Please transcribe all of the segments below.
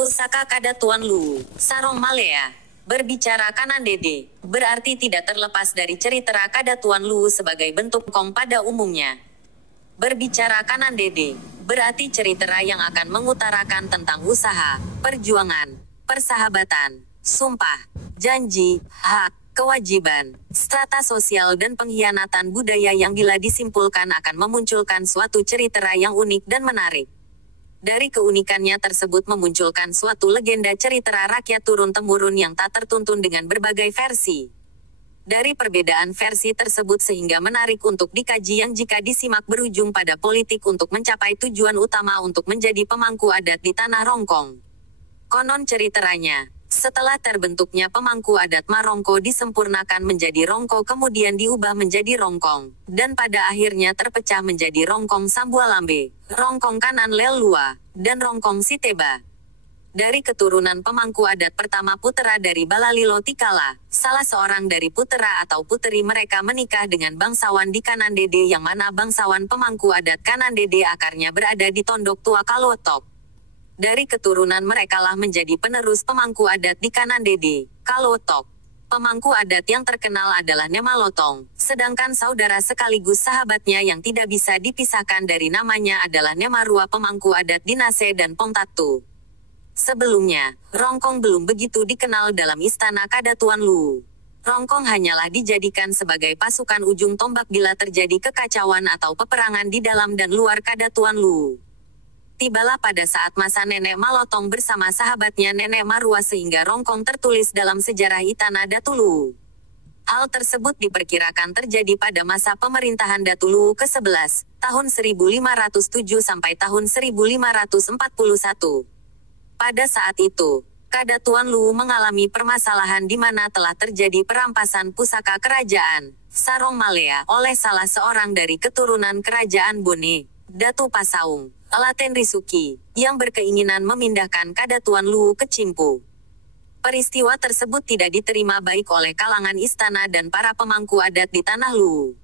Pusaka Kadatuan Lu, Sarong Malea. Berbicara kanan dede, berarti tidak terlepas dari cerita Kadatuan Lu sebagai bentuk kong pada umumnya. Berbicara kanan dede, berarti cerita yang akan mengutarakan tentang usaha, perjuangan, persahabatan, sumpah, janji, hak, kewajiban, strata sosial dan pengkhianatan budaya yang bila disimpulkan akan memunculkan suatu cerita yang unik dan menarik. Dari keunikannya tersebut memunculkan suatu legenda cerita rakyat turun-temurun yang tak tertuntun dengan berbagai versi. Dari perbedaan versi tersebut sehingga menarik untuk dikaji yang jika disimak berujung pada politik untuk mencapai tujuan utama untuk menjadi pemangku adat di tanah Rongkong. Konon ceritanya, setelah terbentuknya pemangku adat Marongko disempurnakan menjadi Rongko kemudian diubah menjadi Rongkong, dan pada akhirnya terpecah menjadi Rongkong Sambualambe, Rongkong Kanan Lelua, dan Rongkong Siteba. Dari keturunan pemangku adat pertama putera dari Balalilo Tikala, salah seorang dari putera atau puteri mereka menikah dengan bangsawan di Kanan Dede yang mana bangsawan pemangku adat Kanan Dede akarnya berada di Tondok Tua Kalotok. Dari keturunan merekalah menjadi penerus pemangku adat di Kanan Dede, Kalotok. Pemangku adat yang terkenal adalah Nemalotong, sedangkan saudara sekaligus sahabatnya yang tidak bisa dipisahkan dari namanya adalah Nemarua pemangku adat di Nase dan Pongtatu. Sebelumnya, Rongkong belum begitu dikenal dalam istana Kadatuan Lu. Rongkong hanyalah dijadikan sebagai pasukan ujung tombak bila terjadi kekacauan atau peperangan di dalam dan luar Kadatuan Lu. Tibalah pada saat masa Nenek Malotong bersama sahabatnya Nenek Marua sehingga Rongkong tertulis dalam sejarah Itana Datulu. Hal tersebut diperkirakan terjadi pada masa pemerintahan Datulu ke-11, tahun 1507 sampai tahun 1541. Pada saat itu, Kadatuan Lu mengalami permasalahan di mana telah terjadi perampasan pusaka kerajaan, Sarong Malea, oleh salah seorang dari keturunan kerajaan Bone, Datu Pasaung, Laten Risuki, yang berkeinginan memindahkan Kadatuan Lu ke Cimpu. Peristiwa tersebut tidak diterima baik oleh kalangan istana dan para pemangku adat di tanah Lu.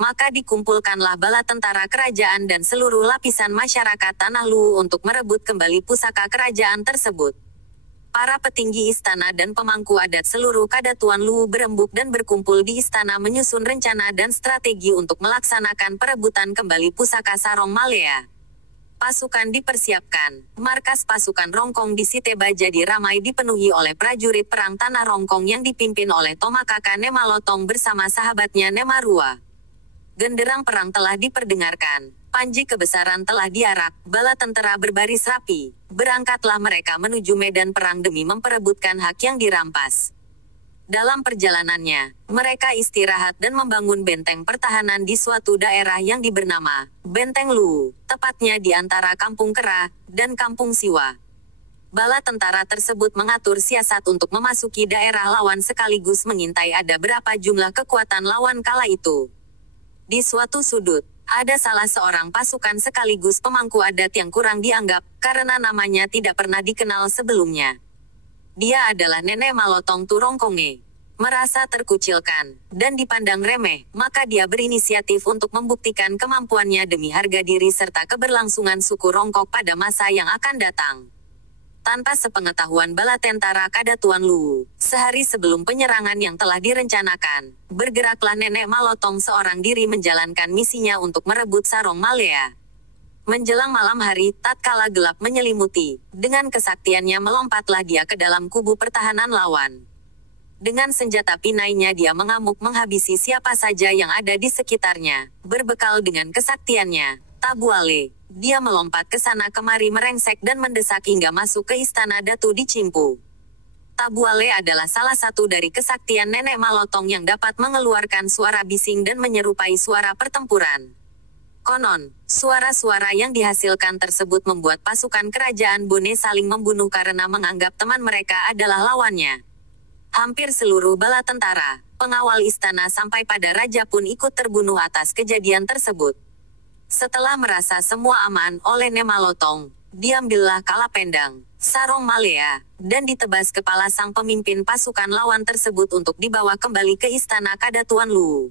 Maka dikumpulkanlah bala tentara kerajaan dan seluruh lapisan masyarakat tanah Lu untuk merebut kembali pusaka kerajaan tersebut. Para petinggi istana dan pemangku adat seluruh Kadatuan Lu berembuk dan berkumpul di istana menyusun rencana dan strategi untuk melaksanakan perebutan kembali pusaka Sarong Malea. Pasukan dipersiapkan, markas pasukan Rongkong di Siteba jadi ramai dipenuhi oleh prajurit perang tanah Rongkong yang dipimpin oleh Tomakaka Nemalotong bersama sahabatnya Nemarua. Genderang perang telah diperdengarkan, panji kebesaran telah diarak, bala tentara berbaris rapi, berangkatlah mereka menuju medan perang demi memperebutkan hak yang dirampas. Dalam perjalanannya, mereka istirahat dan membangun benteng pertahanan di suatu daerah yang bernama Benteng Lu, tepatnya di antara Kampung Kera dan Kampung Siwa. Bala tentara tersebut mengatur siasat untuk memasuki daerah lawan sekaligus mengintai ada berapa jumlah kekuatan lawan kala itu. Di suatu sudut, ada salah seorang pasukan sekaligus pemangku adat yang kurang dianggap, karena namanya tidak pernah dikenal sebelumnya. Dia adalah Nenek Malotong Turongkonge. Merasa terkucilkan, dan dipandang remeh, maka dia berinisiatif untuk membuktikan kemampuannya demi harga diri serta keberlangsungan suku Rongkok pada masa yang akan datang. Tanpa sepengetahuan bala tentara Kadatuan Lu, sehari sebelum penyerangan yang telah direncanakan, bergeraklah Nenek Malotong seorang diri menjalankan misinya untuk merebut Sarong Malea. Menjelang malam hari, tatkala gelap menyelimuti, dengan kesaktiannya melompatlah dia ke dalam kubu pertahanan lawan. Dengan senjata pinainya dia mengamuk menghabisi siapa saja yang ada di sekitarnya, berbekal dengan kesaktiannya, Tabuale. Dia melompat ke sana kemari merengsek dan mendesak hingga masuk ke istana Datu di Cimpu. Tabuale adalah salah satu dari kesaktian Nenek Malotong yang dapat mengeluarkan suara bising dan menyerupai suara pertempuran. Konon, suara-suara yang dihasilkan tersebut membuat pasukan kerajaan Bone saling membunuh karena menganggap teman mereka adalah lawannya. Hampir seluruh bala tentara, pengawal istana sampai pada raja pun ikut terbunuh atas kejadian tersebut. Setelah merasa semua aman oleh Nemalotong, diambillah Kalapendang, Sarong Malea, dan ditebas kepala sang pemimpin pasukan lawan tersebut untuk dibawa kembali ke istana Kadatuan Lu.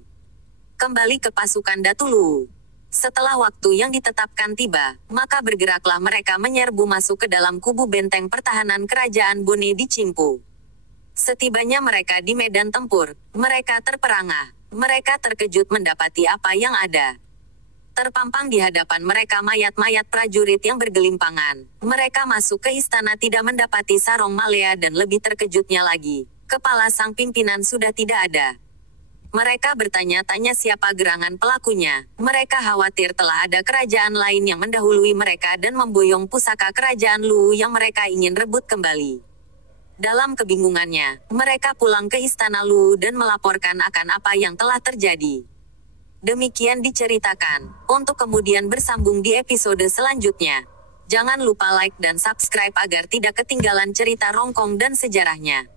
Kembali ke pasukan Datulu. Setelah waktu yang ditetapkan tiba, maka bergeraklah mereka menyerbu masuk ke dalam kubu benteng pertahanan kerajaan Bone di Cimpu. Setibanya mereka di medan tempur, mereka terperangah. Mereka terkejut mendapati apa yang ada. Terpampang di hadapan mereka mayat-mayat prajurit yang bergelimpangan. Mereka masuk ke istana tidak mendapati sarong Malea dan lebih terkejutnya lagi, kepala sang pimpinan sudah tidak ada. Mereka bertanya-tanya siapa gerangan pelakunya. Mereka khawatir telah ada kerajaan lain yang mendahului mereka dan memboyong pusaka kerajaan Lu yang mereka ingin rebut kembali. Dalam kebingungannya, mereka pulang ke istana Lu dan melaporkan akan apa yang telah terjadi. Demikian diceritakan, untuk kemudian bersambung di episode selanjutnya. Jangan lupa like dan subscribe agar tidak ketinggalan cerita Rongkong dan sejarahnya.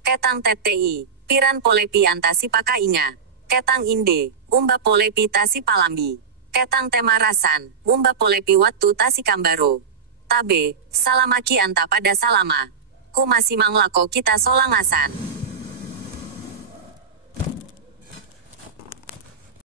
Ketang TTI, Piran Polepi Antasi Pakainga. Ketang Inde, Umba Polepi Tasi Palambi. Ketang Temarasan, Umba Polepi Watu Tasi Kambaro. Tabe, Salamaki Anta pada Salama. Ku masih manglako kita solangasan.